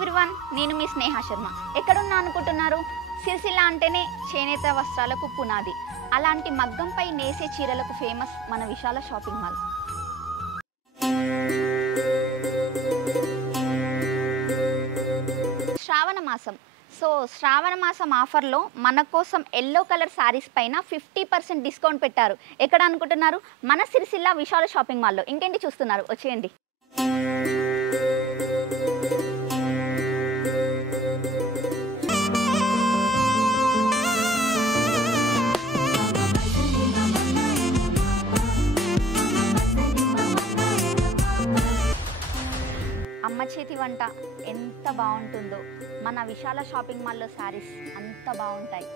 Everyone, నేను మీ స్నేహ శర్మ. ఎక్కడున్నా అనుకుంటున్నారు? సిరిసిల్ల అంటేనే చేనేత వస్త్రాలకు పునాది. అలాంటి మగ్గంపై నేసే చీరలకు ఫేమస్ మన విశాల షాపింగ్ మాల్. శ్రావణ మాసం. శ్రావణ మాసం ఆఫర్లో మన కోసం ఎల్లో కలర్ శారీస్ పైన 50% డిస్కౌంట్ పెట్టారు. ఎక్కడ అనుకుంటున్నారు? మన సిరిసిల్ల విశాల షాపింగ్ మాల్లో. ఇంకేంటి చూస్తున్నారు? వచ్చేయండి. అమ్మ చేతి వంట ఎంత బాగుంటుందో మన విశాల షాపింగ్ మాల్లో శారీస్ అంత బాగుంటాయి.